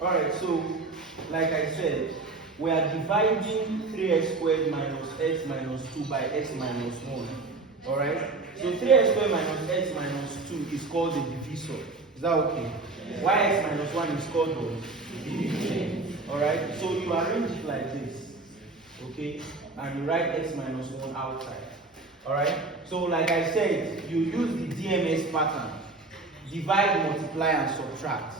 Alright, so like I said, we are dividing 3x squared minus x minus 2 by x minus 1. Alright? So 3x squared minus x minus 2 is called the divisor. Is that okay? Yeah. Why x minus 1 is called the divisor. Alright? So you arrange it like this. Okay? And you write x minus 1 outside. Alright? So like I said, you use the DMS pattern. Divide, multiply, and subtract.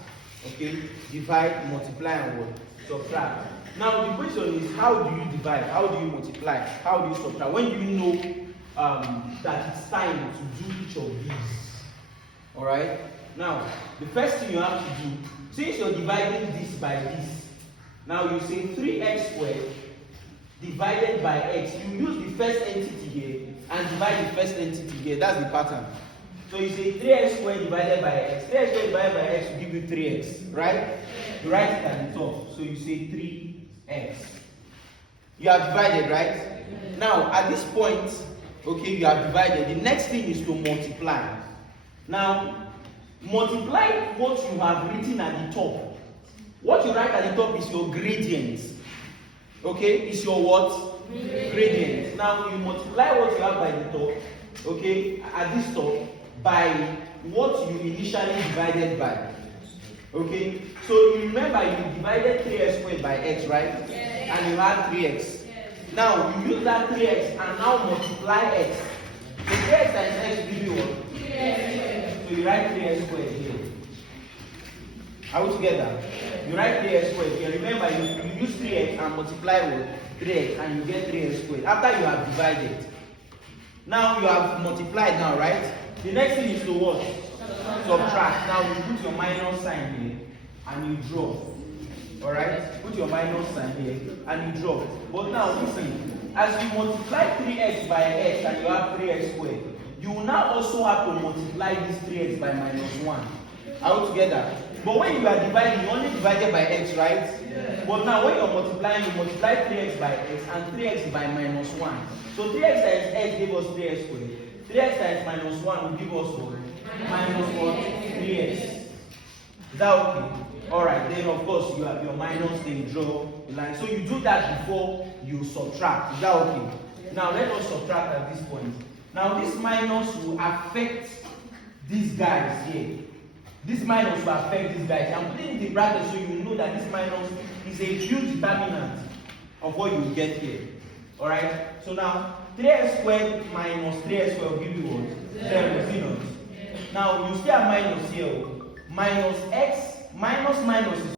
Okay? Divide, multiply, and what? Subtract. Now the question is, how do you divide? How do you multiply? How do you subtract? When do you know that it's time to do each of these? Alright? Now, the first thing you have to do, since you're dividing this by this, now you say 3x squared divided by x. You use the first entity here and divide the first entity here. That's the pattern. So you say 3x squared divided by x. 3x squared divided by x will give you 3x, right? You write it at the top. So you say 3x. You have divided, right? Now, at this point, okay, you have divided. The next thing is to multiply. Now, multiply what you have written at the top. What you write at the top is your gradient. Okay, is your what? Gradient. Now, you multiply what you have by the top, okay, at this top, by what you initially divided by. Okay, so you remember you divided 3x squared by x, right? Yes. And you had 3x. Yes. Now you use that 3x and now multiply x. So 3x times x will give you what? 3x. So you write 3x squared here. Are we together? Yes. You write 3x squared here. Remember you use 3x and multiply with 3x and you get 3x squared. After you have divided. Now you have multiplied now, right? The next thing is to what? Subtract. Now you put your minus sign here and you draw. Alright? Put your minus sign here and you draw. But now listen, as you multiply 3x by x and you have 3x squared, you will now also have to multiply this 3x by minus 1. Are we together? But when you are dividing, you only divided by x, right? Yeah. But now when you're multiplying, you multiply 3x by x and 3x by minus 1. So 3x times x gave us 3x squared. 3x times minus 1 will give us what? Minus what? 3x. Is that okay? Alright, then of course you have your minus, then you draw a line. So you do that before you subtract. Is that okay? Now let us subtract at this point. Now this minus will affect these guys here. This minus will affect these guys. I'm putting it in brackets so you know that this minus is a huge determinant of what you will get here. Alright? So now 3x squared minus 3x squared will give you what? 0. Now you still have minus here. Minus x minus minus is